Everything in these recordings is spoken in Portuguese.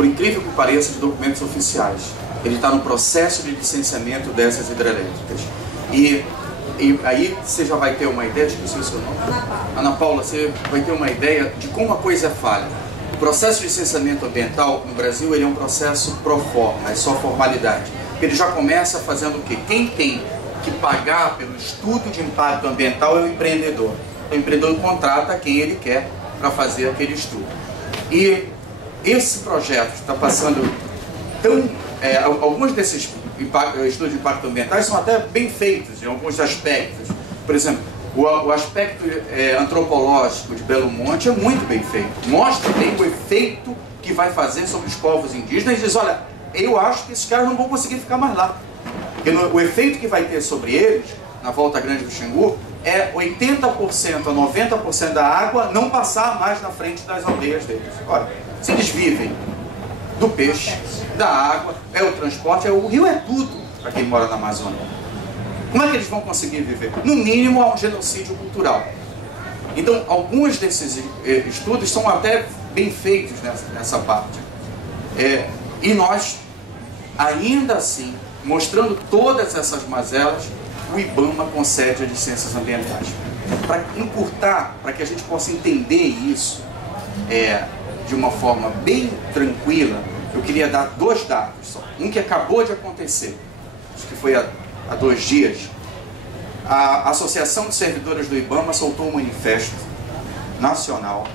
por incrível que pareça, de documentos oficiais. Ele está no processo de licenciamento dessas hidrelétricas. E aí você já vai ter uma ideia, esqueci o seu nome? Ana Paula, você vai ter uma ideia de como a coisa é falha. O processo de licenciamento ambiental no Brasil, ele é um processo pro forma, é só formalidade. Ele já começa fazendo o quê? Quem tem que pagar pelo estudo de impacto ambiental é o empreendedor. O empreendedor contrata quem ele quer para fazer aquele estudo. E esse projeto está passando alguns desses estudos de impacto ambientais são até bem feitos em alguns aspectos. Por exemplo, o aspecto antropológico de Belo Monte é muito bem feito. Mostra bem o efeito que vai fazer sobre os povos indígenas e diz, olha, eu acho que esses caras não vão conseguir ficar mais lá. Porque o efeito que vai ter sobre eles, na Volta Grande do Xingu, é 80% a 90% da água não passar mais na frente das aldeias deles. Olha, se eles vivem do peixe, da água, o transporte, o rio é tudo para quem mora na Amazônia. Como é que eles vão conseguir viver? No mínimo, há um genocídio cultural. Então, alguns desses estudos são até bem feitos nessa parte. E nós, ainda assim, mostrando todas essas mazelas, o IBAMA concede as licenças ambientais. Para encurtar, para que a gente possa entender isso de uma forma bem tranquila, eu queria dar 2 dados só. Um que acabou de acontecer, acho que foi há 2 dias. A Associação de Servidoras do IBAMA soltou um manifesto nacional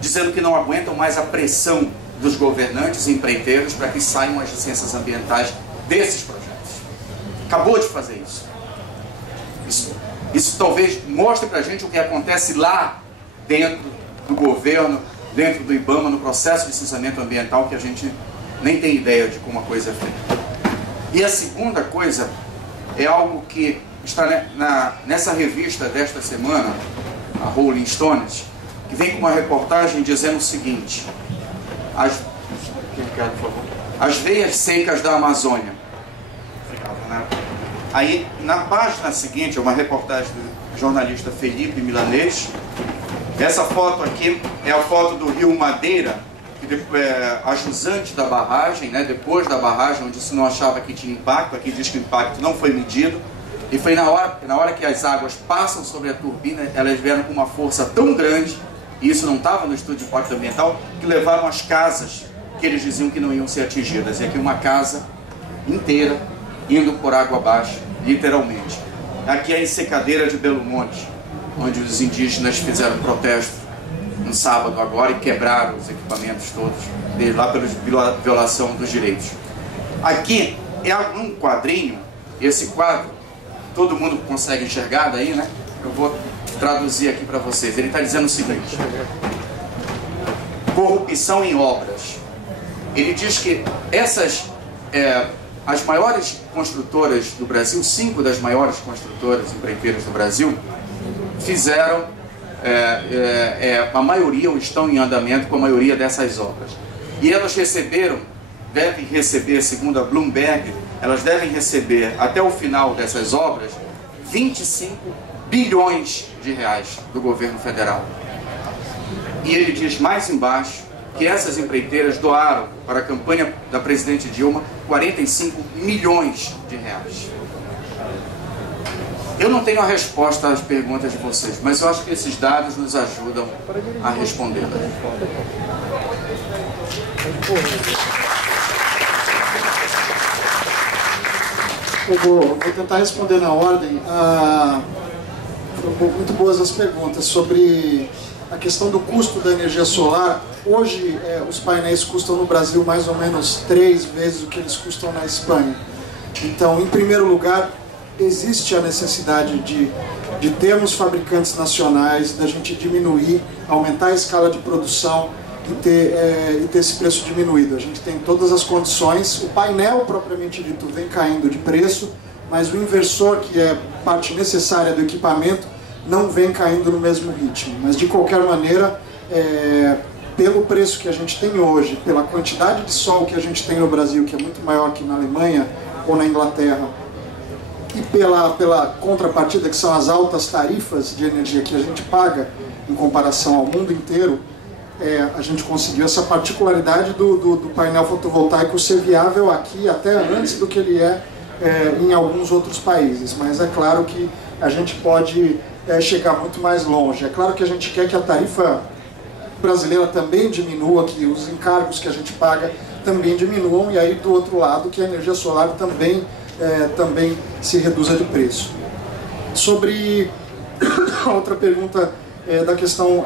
dizendo que não aguentam mais a pressão dos governantes e empreiteiros para que saiam as licenças ambientais desses projetos. Acabou de fazer isso. Isso talvez mostre para a gente o que acontece lá dentro do governo, dentro do IBAMA, no processo de licenciamento ambiental, que a gente nem tem ideia de como a coisa é feita. E a segunda coisa é algo que está nessa revista desta semana, a Rolling Stones, que vem com uma reportagem dizendo o seguinte: as veias secas da Amazônia. Aí, na página seguinte, é uma reportagem do jornalista Felipe Milanês. Essa foto aqui é a foto do rio Madeira, que a jusante da barragem, depois da barragem, onde se não achava que tinha impacto. Aqui diz que o impacto não foi medido. E foi na hora que as águas passam sobre a turbina, elas vieram com uma força tão grande, e isso não estava no estudo de impacto ambiental, que levaram as casas que eles diziam que não iam ser atingidas. E aqui uma casa inteira indo por água abaixo, literalmente. Aqui é a ensecadeira de Belo Monte, onde os indígenas fizeram protesto no sábado agora e quebraram os equipamentos todos, lá pela violação dos direitos. Aqui é um quadrinho, esse quadro, todo mundo consegue enxergar daí, né? Eu vou traduzir aqui para vocês. Ele está dizendo o seguinte: corrupção em obras. Ele diz que as maiores construtoras do Brasil, 5 das maiores construtoras empreiteiras do Brasil, fizeram, a maioria, ou estão em andamento com a maioria dessas obras. E elas devem receber, segundo a Bloomberg, elas devem receber, até o final dessas obras, 25 bilhões de reais do governo federal. E ele diz mais embaixo que essas empreiteiras doaram para a campanha da presidente Dilma 45 milhões de reais. Eu não tenho a resposta às perguntas de vocês, mas eu acho que esses dados nos ajudam a respondê-las. Eu vou tentar responder na ordem. Foram muito boas as perguntas sobre a questão do custo da energia solar. Hoje, os painéis custam no Brasil mais ou menos 3 vezes o que eles custam na Espanha. Então, em primeiro lugar, existe a necessidade de termos fabricantes nacionais, da gente diminuir, aumentar a escala de produção e ter esse preço diminuído. A gente tem todas as condições. O painel, propriamente dito, vem caindo de preço, mas o inversor, que é parte necessária do equipamento, não vem caindo no mesmo ritmo. Mas, de qualquer maneira, pelo preço que a gente tem hoje, pela quantidade de sol que a gente tem no Brasil, que é muito maior que na Alemanha ou na Inglaterra, e pela contrapartida, que são as altas tarifas de energia que a gente paga em comparação ao mundo inteiro, a gente conseguiu essa particularidade do painel fotovoltaico ser viável aqui até antes do que ele é em alguns outros países. Mas é claro que a gente pode chegar muito mais longe. É claro que a gente quer que a tarifa brasileira também diminua, que os encargos que a gente paga também diminuam, e aí do outro lado que a energia solar também se reduza de preço. Sobre a outra pergunta da questão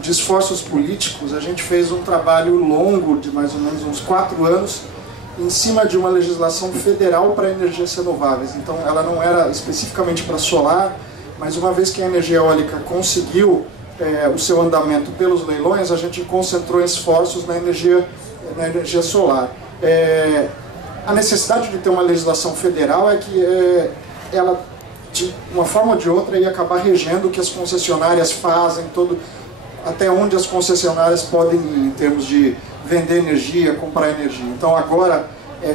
de esforços políticos, a gente fez um trabalho longo de mais ou menos uns 4 anos em cima de uma legislação federal para energias renováveis. Então ela não era especificamente para solar, mas uma vez que a energia eólica conseguiu o seu andamento pelos leilões, a gente concentrou esforços na energia solar. A necessidade de ter uma legislação federal é que ela, de uma forma ou de outra, ia acabar regendo o que as concessionárias fazem, até onde as concessionárias podem ir em termos de vender energia, comprar energia. Então agora,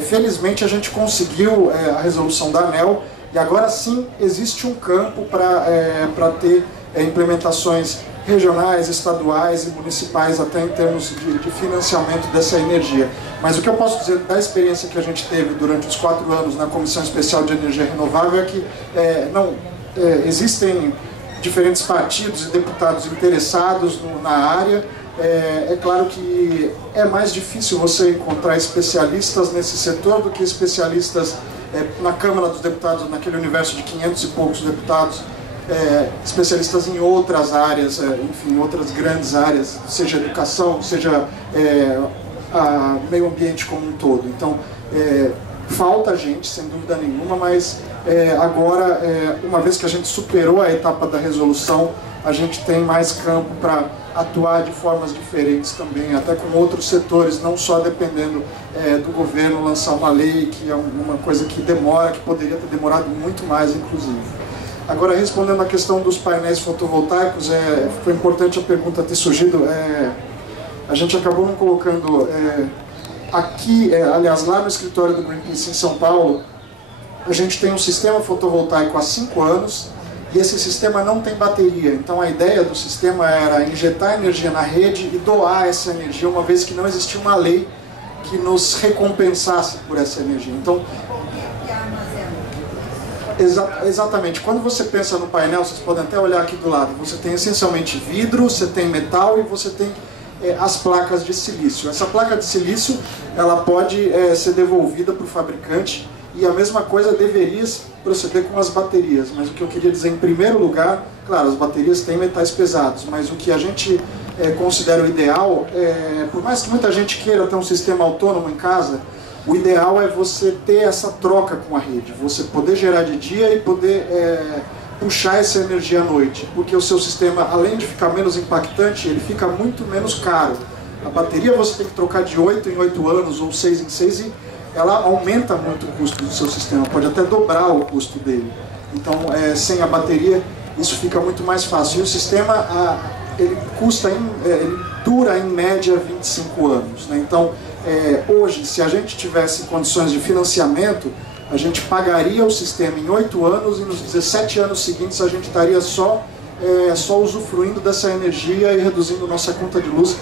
felizmente, a gente conseguiu a resolução da ANEEL, e agora sim existe um campo para ter implementações regionais, estaduais e municipais, até em termos de financiamento dessa energia. Mas o que eu posso dizer da experiência que a gente teve durante os 4 anos na Comissão Especial de Energia Renovável é que existem diferentes partidos e deputados interessados na área. É claro que é mais difícil você encontrar especialistas nesse setor do que especialistas na Câmara dos Deputados, naquele universo de 500 e poucos deputados, especialistas em outras áreas, enfim, outras grandes áreas, seja educação, seja meio ambiente como um todo. Então, falta gente, sem dúvida nenhuma, mas agora, uma vez que a gente superou a etapa da resolução, a gente tem mais campo para atuar de formas diferentes também, até com outros setores, não só dependendo do governo lançar uma lei, que é uma coisa que demora, que poderia ter demorado muito mais, inclusive. Agora, respondendo à questão dos painéis fotovoltaicos, foi importante a pergunta ter surgido. A gente acabou não colocando aqui, aliás, lá no escritório do Greenpeace em São Paulo, a gente tem um sistema fotovoltaico há 5 anos, e esse sistema não tem bateria. Então a ideia do sistema era injetar energia na rede e doar essa energia, uma vez que não existia uma lei que nos recompensasse por essa energia. Então, exatamente. Quando você pensa no painel, vocês podem até olhar aqui do lado, você tem essencialmente vidro, você tem metal e você tem as placas de silício. Essa placa de silício, ela pode ser devolvida para o fabricante, e a mesma coisa deveria proceder com as baterias. Mas o que eu queria dizer, em primeiro lugar, claro, as baterias têm metais pesados, mas o que a gente considera o ideal, por mais que muita gente queira ter um sistema autônomo em casa, o ideal é você ter essa troca com a rede, você poder gerar de dia e poder puxar essa energia à noite, porque o seu sistema, além de ficar menos impactante, ele fica muito menos caro. A bateria você tem que trocar de 8 em 8 anos ou 6 em 6 e ela aumenta muito o custo do seu sistema, pode até dobrar o custo dele. Então, sem a bateria, isso fica muito mais fácil. E o sistema, ele dura em média 25 anos. Né? Então, hoje, se a gente tivesse condições de financiamento, a gente pagaria o sistema em 8 anos e nos 17 anos seguintes a gente estaria só usufruindo dessa energia e reduzindo nossa conta de luz